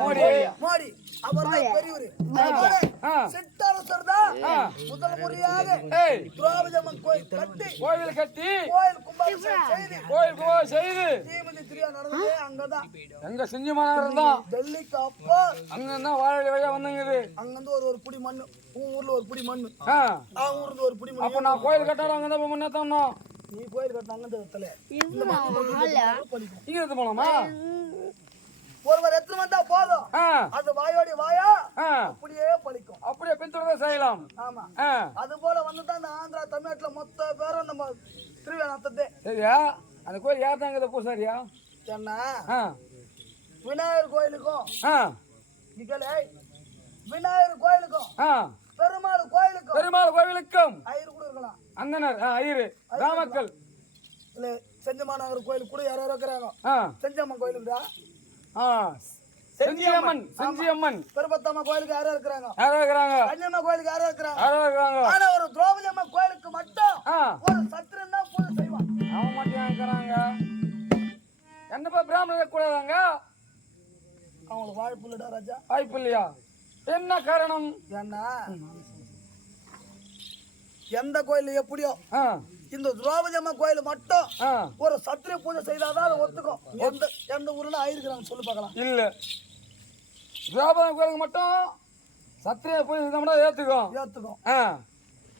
மோடி அவர்தான் பெரியவர். சிற்றரசர் தான் முதல் முறையாக திரௌபதியம்மன் கோயில் கட்டி கோயில் கும்பாபிஷேகம் செய்து தீமிதி திரியா நடந்தது அங்கதான். எங்க செஞ்சு மாநகரம் தான் டெல்லிக்கு அப்போ அங்கதான் வாழை வழியா வந்தீங்க. அங்கிருந்து ஒரு புடி மண்ணு, உன் ஊர்ல ஒரு புடி மண்ணு, அவங்க ஊர்ல ஒரு புடி மண்ணு. அப்ப நான் கோயில் கட்டாரம் அங்கதான் முன்னேத்தோம்னா நீ கோயில் கட்டின அங்க தலை இங்க எடுத்து போலாமா? ஒருவர் எத்தனை வந்தா போதும், அது வாயோடி வாயா அப்படியே பழிக்கும், அப்படியே பின்தொடர செய்யலாம். ஆமா, அது போல வந்துதான் இந்த ஆந்திரா தமிழ்நாட்டுல மொத்த பேரும் நம்ம திருவிழா நடத்ததே. சரியா? அந்த கோயில் யார் தாங்க பூசாரியா? என்ன விநாயகர் கோயிலுக்கும் விநாயகர் கோயிலுக்கும் பெருமாள் கோயிலுக்கும் ஐயர் கூட இருக்கலாம். அந்தனர் ஐயரு ராமக்கல் இல்ல செஞ்சமாநகர் கோயிலுக்கு கூட யாரோ இருக்கிறாங்க. செஞ்சம்மன் கோயிலுக்குடா செஞ்சியம்மன் பெருபத்தம்மா கோயிலுக்கு யாரோ இருக்கிறாங்க. கன்னியம்மா கோயிலுக்கு யாரோ இருக்கிறாங்க. ஆனா ஒரு திரௌபதி அம்மா கோயிலுக்கு மட்டும் ஒரு சத்திரன் தான் பூஜை செய்வான். அவன் மட்டும் இருக்கிறாங்க. என்னப்பா பிராமணர் கூடாதாங்க? அவங்களுக்கு வாய்ப்பு இல்லடா ராஜா. வாய்ப்பு இல்லையா? என்ன காரணம்? என்ன எந்த கோயில் எப்படியோ இந்த திரௌபதி அம்மா கோயில் மட்டும் ஒரு சத்திரிய பூஜை செய்தாதான் அதை ஒத்துக்கும். எந்த ஊர்ல ஆயிருக்கிறாங்க சொல்லு பார்க்கலாம். இல்ல திரௌபதி கோயிலுக்கு மட்டும் சத்திரிய பூஜை செய்தா ஏத்துக்கும்.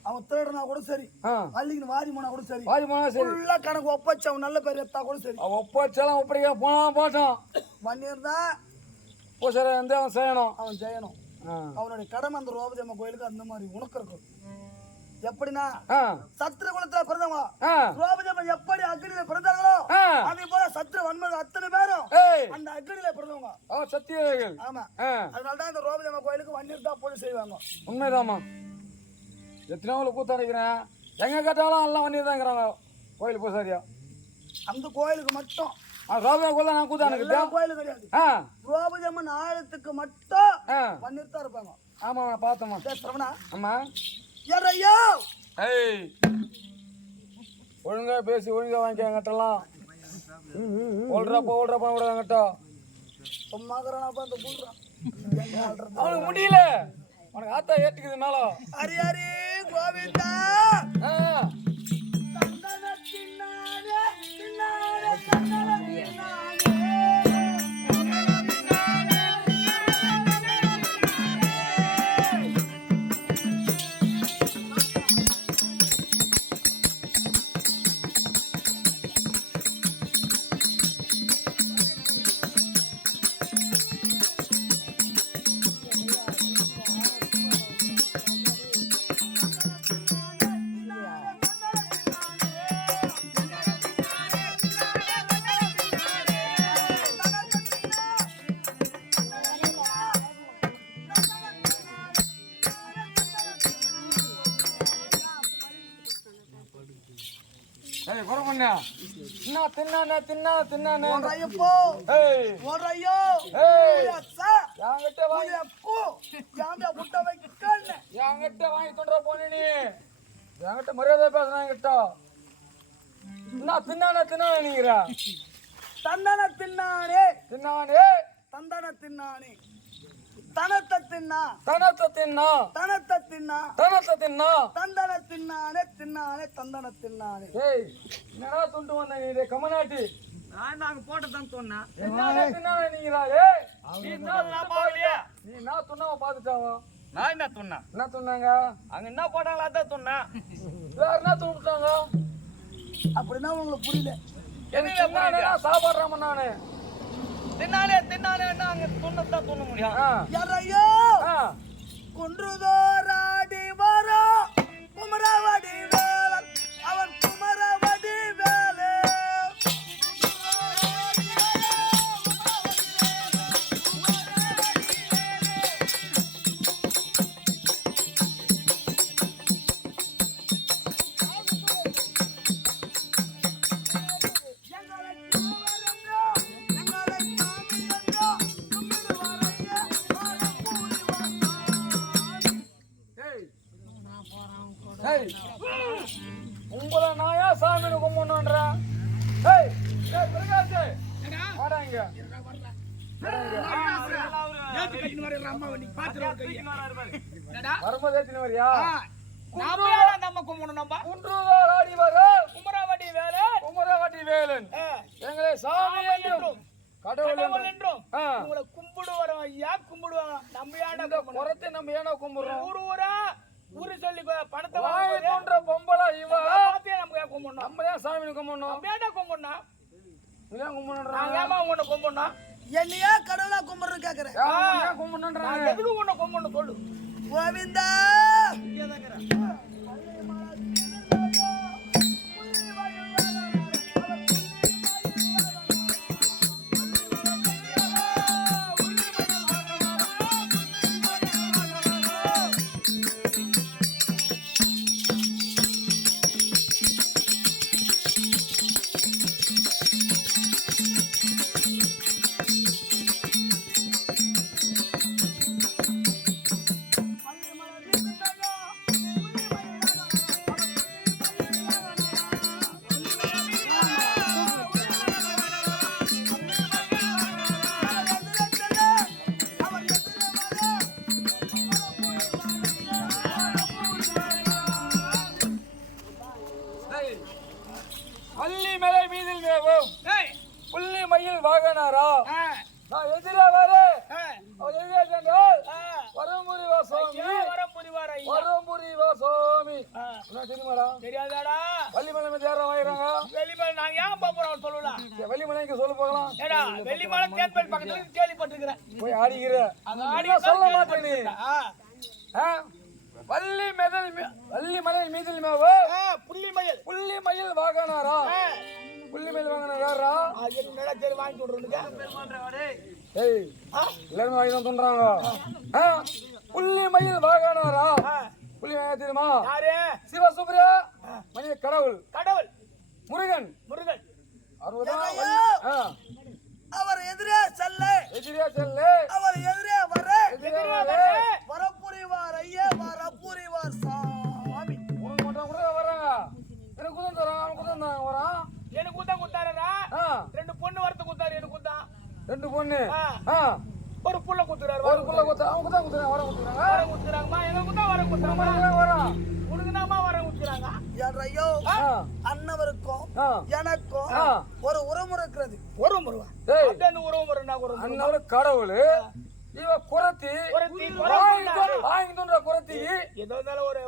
அவன் திருடனா கூட சரி, அள்ளிக்கு வாரி போனா கூட சரி, ஃபுல்லா கணக்கு ஒப்பச்சு அவன் நல்ல பேர் எடுத்தா கூட சரி, ஒப்பச்செல்லாம் ஒப்படைக்க போனா போட்டோம் பண்ணியிருந்தா பூசரை வந்து அவன் செய்யணும். அவனுடைய கடமை அந்த திரௌபதி அம்மா கோயிலுக்கு அந்த மாதிரி உனக்கு இருக்கும். எப்படின்னா சத்திர குலத்துல பிறந்தவங்க திரௌபதி அம்மா எப்படி அக்னியில பிறந்தாங்களோ அதே போல சத்திர வன்மர்கள் அத்தனை பேரும் அந்த அக்னியில பிறந்தவங்க சத்தியர்கள். ஆமா, அதனாலதான் இந்த திரௌபதி அம்மா கோயிலுக்கு வன்னியர் தான் பூஜை செய்வாங்க. உண்மைதாமா. எத்தனை கூத்தாடிக்கிறேன், எங்க கேட்டாலும் எல்லாம் வன்னியர் தான் இருக்கிறாங்க கோயில் பூசாரியா. அந்த கோயிலுக்கு மட்டும் கோயிலு கிடையாது. திரௌபதி அம்மன் ஆலயத்துக்கு மட்டும் வன்னியர் தான் இருப்பாங்க. ஆமா பார்த்தோமா. ஆமா ஒழுங்கா பேசி ஒழுங்கா வாங்கிக்க என்கிட்டலாம். ஓடுறப்பா என்கிட்ட சும்மா அவனுக்கு முடியல. உனக்கு ஆத்தா ஏத்துக்குது மேல. ஹரி ஹரி கோவிந்தா மரியாதை பேசுறேன் என்கிட்ட. தின்னானே தந்தன தின்னானே தின்னானே தந்தன தின்னானே தனத்த தின்னா தனத்த தின்னா தனத்த தின்னா தனத்த தின்னா தந்தன தின்னானே தின்னானே தந்தன தின்னானே. ஏய் என்னடா துண்டு வந்த நீ கமநாட்டி? நாங்க போட்டதான் சொன்னா என்ன தின்னானே நீங்கடா? ஏய் நீ நான் பாவலையா? நீ நான் துண்ணாம பாத்துட்டாவோ? நான் என்ன துண்ணா? என்ன துண்ணாங்க? அங்க என்ன போட்டாங்களா அதான் துண்ணா. வேற என்ன துண்ணுட்டாங்க? அப்படின்னா உங்களுக்கு புரியல. என்ன சாப்பாடுறாம நானு தின்னாலே அங்க துண்ணத்தான் துண்ண முடியும். யாரையோ குன்றுதோராடி வரோ குமரவடி வேலன் அவன் குமரவடி வேலே. உங்களை நாயா சாமி கும்பிடணும்ன்றேன். பிரகாஷ் வாடாங்க. கட்டின்னு வர அம்மா நீ பாத்துறோம் கையை என்னடா வரும்போது ஏத்தின வரியா நாம யாரா நம்ம கும்பிடணும் நம்ம குன்றுவார் ஆடி வர குமரவாடி வேலை குமரவாட்டி வேலன் எங்களை சாமி என்றும் கடவுள் என்றும் உங்களை கும்பிடுவோம் ஐயா கும்பிடுவோம் நம்ம யாரா குறத்தை நம்ம ஏனோ கும்பிடுறோம் ஊரா ஊரு சொல்லி பணத்தை வாய் தோன்ற பொம்பளை இவ நம்ம கும்பிடணும் நம்ம ஏன் சாமி கும்பிடணும் நம்ம ஏன்டா கும்பிடணும் ஏன் கும்பிடணும் நாங்க ஏமா உன்னை கும்பிடணும் என்னையா கடவுளா கும்பிடுறது கேக்குறேன் ஏன் கும்பிடணும் எதுக்கு உன்னை கும்பிடணும் சொல்லு கோவிந்தா பள்ளி மலை மீதில் மேவும் புள்ளி மயில் வாகனாரா நான் எதிரே வர அவர் எதிரே சென்றால் வரம்புரிவா சுவாமி வரம்புரிவா சுவாமி தெரியுமாடா தெரியாதாடா வள்ளிமலை மீது யாரும் வாங்கிறாங்க வெளிமலை நாங்க ஏன் போறோம் சொல்லலாம் வள்ளிமலை இங்க சொல்ல போகலாம் ஏடா வெளிமலை தேர்தல் பக்கத்துல கேள்விப்பட்டிருக்கிறேன் போய் ஆடிக்கிற ஆடி சொல்ல மாட்டேன் நீ வள்ளி மலை மீதில் மேவும் புள்ளி மயில் வாகனாரா புள்ளி மயில் வாகனார் யாரா வாங்கி விடுறோம் ஏய் எல்லாரும் வாங்கி தான் சொல்றாங்க புள்ளி மயில் வாகனாரா புள்ளி மயில் தெரியுமா சிவசுப்ரியா மனித கடவுள் முருகன் அவர் எதிரே செல்ல அவர் எதிரே வர வரப்புரிவார் ஐயா வரப்புரிவார் சாமி உனக்கு மட்டும் கூட வராங்க எனக்கு குதம் தரான் அவன் குதம் தான் வரான் எனக்கு குத்தான் குத்தாரா 2 பொண்ணு வரத்து குத்தாரு எனக்கு குத்தான் 2 பொண்ணு ஒரு புள்ள குத்துறாரு ஒரு புள்ள குத்தா அவன் குதம் குத்துறாங்க வர குத்துறாங்கம்மா எங்க குத்தா வர குத்துறாங்க வரான் உனக்கு தான்மா வர குத்துறாங்க ஐயோ அண்ணவருக்கும் எனக்கும் ஒரு உறமுறை இருக்கிறது உறமுறை அந்த உறமுறை அண்ணவர் கடவுள் இவ குறத்தி வாங்கி தோன்ற குறத்தி ஏதோ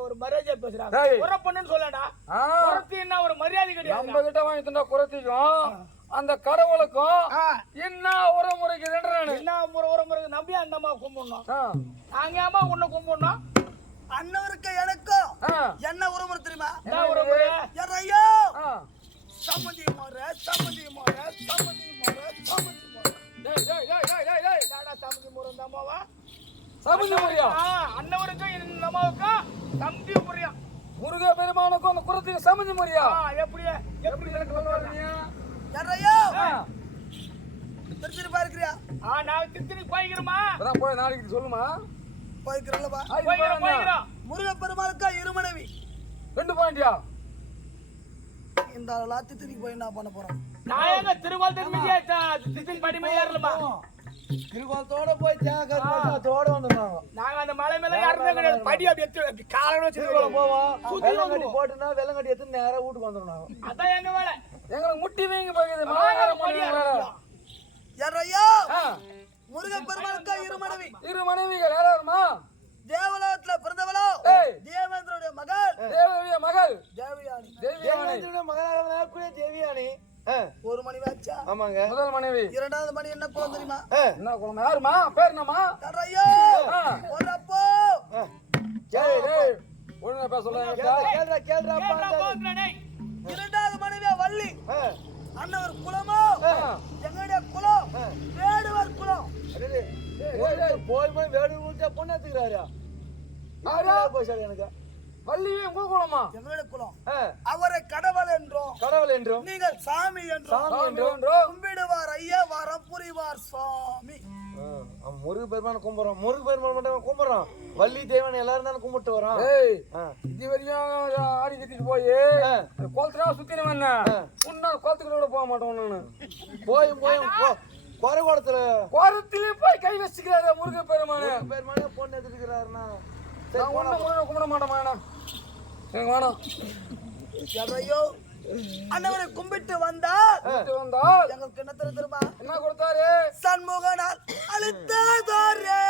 ஒரு மரியாதை பேசுறாங்க உற பொண்ணுன்னு சொல்லடா குறத்தின்னா ஒரு மரியாதை கிடையாது நம்ம கிட்ட வாங்கி தோன்ற குறத்திக்கும் அந்த கடவுளுக்கும் என்ன உறமுறைக்கு என்ன உறமுறைக்கு நம்பி அந்த அம்மா கும்பிடணும் நாங்க ஏமா உன்னை கும்பிடணும் அண்ணவருக்கு எனக்கும் என்ன உறமுறை தெரியுமா என்ன உறமுறை ஐயோ சம்மதி முறை சம்மதி முறை சம்மதி முறை சம்மதி முறை சம்மதி முறை இந்த அம்மாவா சம்மதி முறையா அண்ணவருக்கும் இந்த அம்மாவுக்கும் சம்மதி முறையா முருக பெருமானுக்கும் அந்த குறத்துக்கு சம்மதி முறையா எப்படி ஐயோ திருச்சி பாருக்கிறியா நான் திருச்சி போய்க்கிறோமா போய் நாளைக்கு சொல்லுமா போய்க்கிறோம் முருக பெருமாளுக்கா இருமனைவி 2 பாயிண்டியா இந்த லாத்திக்கு போய் என்ன பண்ண போறோம் நான் எங்க திருவால் திருச்சி படிமை ஏறலமா திருவாலத்தோட போய் தேங்காய் வந்துருந்தாங்க நாங்க அந்த மலை மேல யாருமே கிடையாது படி அப்படி காலம் வச்சு போவோம் வெள்ளங்கட்டி போட்டுனா வெள்ளங்கட்டி எடுத்து நேரா வீட்டுக்கு வந்துருந்தாங்க அதான் எங்க வேலை எங்களுக்கு முட்டி வீங்க போகுது ஐயோ முருக பெருமாளுக்கா இரு மனைவிகள் யாருமா தேவலோகத்துல பிறந்தவளோ தேவேந்திரனுடைய மகள் தேவியானி மகனாக கூட தேவியானி ஒரு மனைவி ஆச்சா ஆமாங்க முதல் மனைவி 2வது மணி என்ன குழந்தை தெரியுமா என்ன குழந்தை யாருமா பேர் என்னமா ஐயோ ஒரு அப்போ ஒழுங்கா பேச சொல்லுங்க கேள்றா 2வது மனைவியா வள்ளி அண்ணவர் குலமோ எங்களுடைய குலம் வேடுவர் குலம் போய் வேடு ஊட்ட பொண்ணு எடுத்துக்கிறாரு எனக்கு வள்ளியே உங்க குலமா எங்களுடைய குலம் அவரை கடவுள் என்றும் நீங்கள் சாமி என்றும் கும்பிடுவார் ஐயா வரம் புரிவார் சுவாமி முருக பெருமான கும்பிடுறோம் முருக பெருமான மட்டும் கும்பிடுறோம் வள்ளி தேவன் எல்லாரும் தானே கும்பிட்டு வரோம் இது வரையும் ஆடி கட்டிட்டு போய் குளத்துல சுத்தின உன்ன குளத்துக்குள்ள போக மாட்டோம் நானு போய் குறைகோடத்துல கோரத்திலே போய் கை வச்சுக்கிறாரு முருக பெருமானு. பெருமானே பொண்ணு எடுத்துக்கிறாருண்ணா. நான் ஒண்ணு கும்பிட மாட்டேன். எனக்கு வேணாம். ஐயோ அண்ணவரை கும்பிட்டு வந்தா எங்களுக்கு என்ன தெரியுமா? என்ன கொடுத்தாரு? சண்முகனால் அழுத்தாதோரே.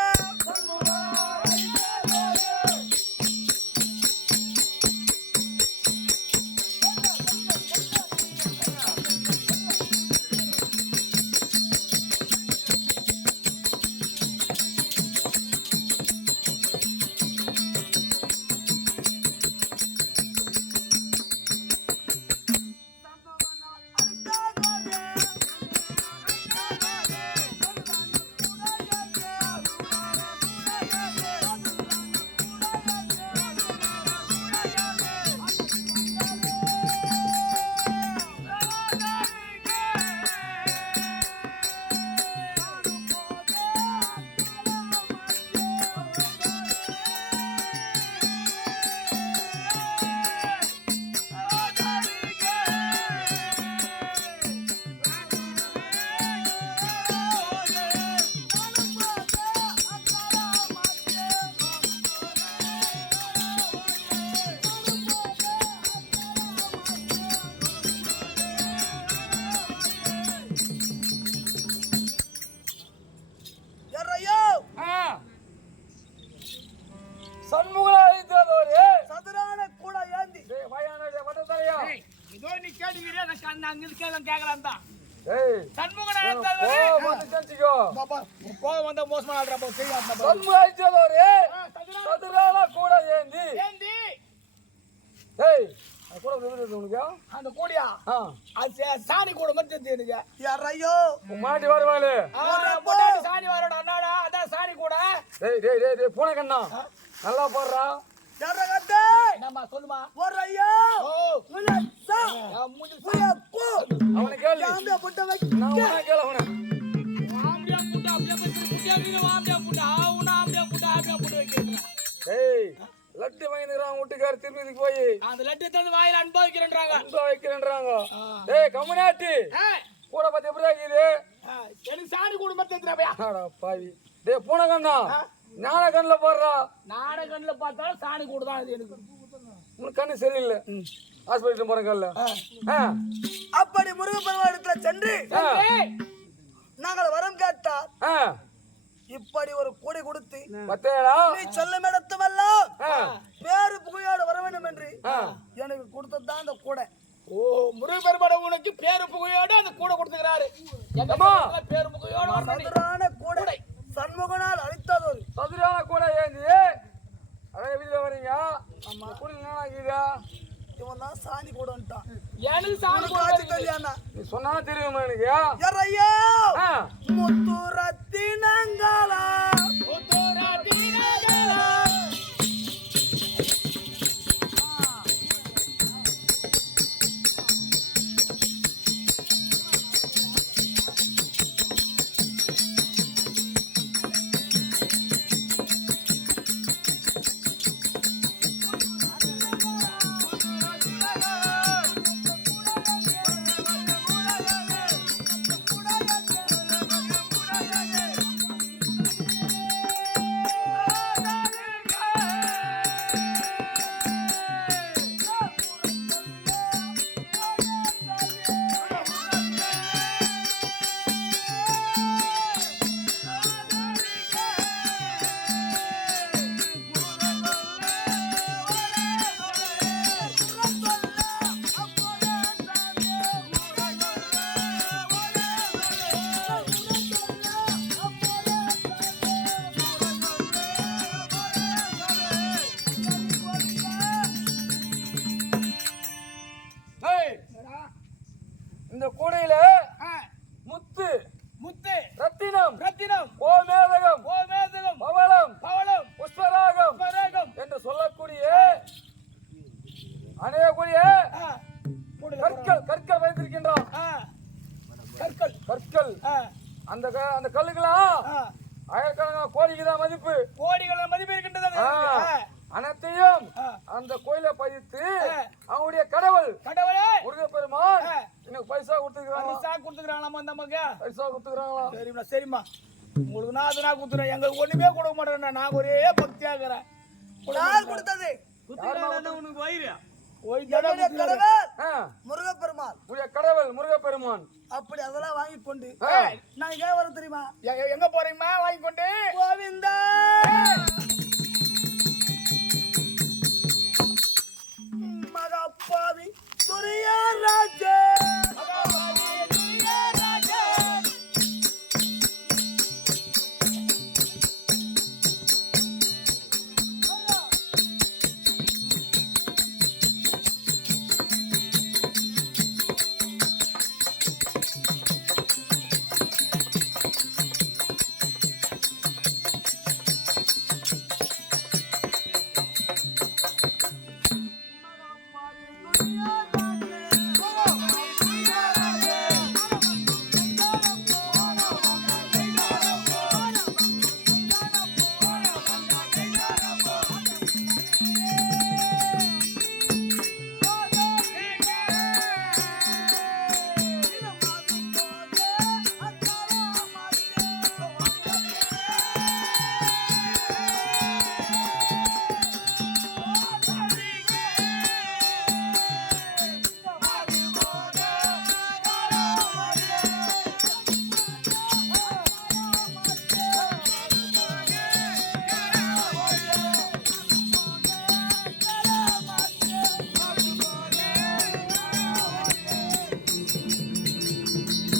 சண்முகராஜோரே சதுரான கூட ஏந்தி இதோ நீ கேட்டுக்கிறியா? நான் அங்க இருக்கலாம் கேட்கலாம் தான். ஏய் சண்முகராஜ் கோவம் வந்தா மோசமா ஆடுறப்ப செய்யாத சண்முகராஜோரே சதுரான கூட ஏந்தி ஏந்தி. ஏய் கூட விடுறது உனக்கு அந்த கூடியா அது சாணி கூட மட்டும் தெரியுது. யாரையோ மாட்டி வருவாளே சாணி வரோட அண்ணாடா, அதான் சாணி கூட. டேய் டேய் டேய் டேய் பூனை கண்ணா நல்லா போடுறா. யாரகட்டே என்னம்மா சொல்லுமா? ஒரையோ முயசா முயப்பு அவனை கேளு. யாந்த புட்ட வை. நான் உன்னை கேளு அவனை. ஆம்பியா புட்ட அப்படியே புட்ட ஆம்பியா புட்ட ஆவுனா ஆம்பியா புட்ட வைக்கிறீங்க. ஏய் லட்டு வாங்கிக்கிறான் வீட்டுக்கார திருப்பதிக்கு போய் அந்த லட்டு தந்து வாயில அனுபவிக்கிறேன்றாங்க. வைக்கிறேன்றாங்க. ஏய் கம்முனாட்டி கூட பத்தி எப்படி இருக்குது? எனக்கு சாணி கூட மட்டும் தெரியாமையா? அட பாவி. டேய் பூனை கண்ணா ஞான கண்ணுல போடுறா. நாட கண்ணுல பார்த்தாலும் சாணி கூட தான் இது எனக்கு. உனக்கு கண்ணு சரியில்லை. ஹாஸ்பிட்டல் போற கல்ல. அப்படி முருகப்பெருமானிடத்துல சென்று நாங்கள் வரம் கேட்டார். இப்படி ஒரு கூடை கொடுத்து பத்தேடா நீ சொல்லும் இடத்துமெல்லாம் பேரு புகையோடு வர வேண்டும் என்று எனக்கு கொடுத்ததுதான் அந்த கூடை. ஓ முருகப்பெருமாட உனக்கு பேரு புகையோடு அந்த கூடை கொடுத்துக்கிறாரு. பேரு புகையோடு சதுரான கூடை சண்முகனால் அளித்ததொரு சதுரான கூட ஏந்தி அதே வீட்டுல வரீங்க. ஆமா கூட என்ன இவன் தான் சாணி கூடன்ட்டான். எனக்கு சாணி காட்சி தெரியானா நீ சொன்னா தெரியுமா எனக்கு? யாரையோ முத்துரத்தினங்களா இந்த கூடையில முத்து முத்து ரத்தினம் ரத்தினம் கோமேதகம் கோமேதகம் பவளம் பவளம் புஷ்பராகம் பராகம் என்று சொல்லக்கூடிய அநேகக்கூடிய கற்கள் வைத்திருக்கின்றோம். கற்கள் கற்கள் அந்த அந்த கல்லுக்கெல்லாம் ஆயிரக்கணக்கான கோடிக்கு தான் மதிப்பு. கோடிகள் மதிப்பு இருக்கின்றது. அனைத்தையும் அந்த கோயிலை பதித்து அவனுடைய கடவுள் கடவுளே முருகப்பெருமான் எனக்கு பைசா கொடுத்துக்கிறாங்களா? பரிசா கொடுத்துக்கிறாங்களாமா அந்த அம்மாக்கு? பைசா கொடுத்துக்கிறாங்களா? சரிம்மா சரிம்மா, உங்களுக்கு நான் அதுனா கொடுத்துறேன், எங்களுக்கு ஒண்ணுமே கொடுக்க மாட்டேன், நாங்க ஒரே பக்தியா இருக்கிறேன். யார் கொடுத்தது? உனக்கு வயிறு என்னுடைய கடவுள் முருகப்பெருமாள். உடைய கடவுள் முருகப்பெருமான். அப்படி அதெல்லாம் வாங்கி கொண்டு நான் எங்க வர தெரியுமா? எங்க போறீங்கம்மா? வாங்கி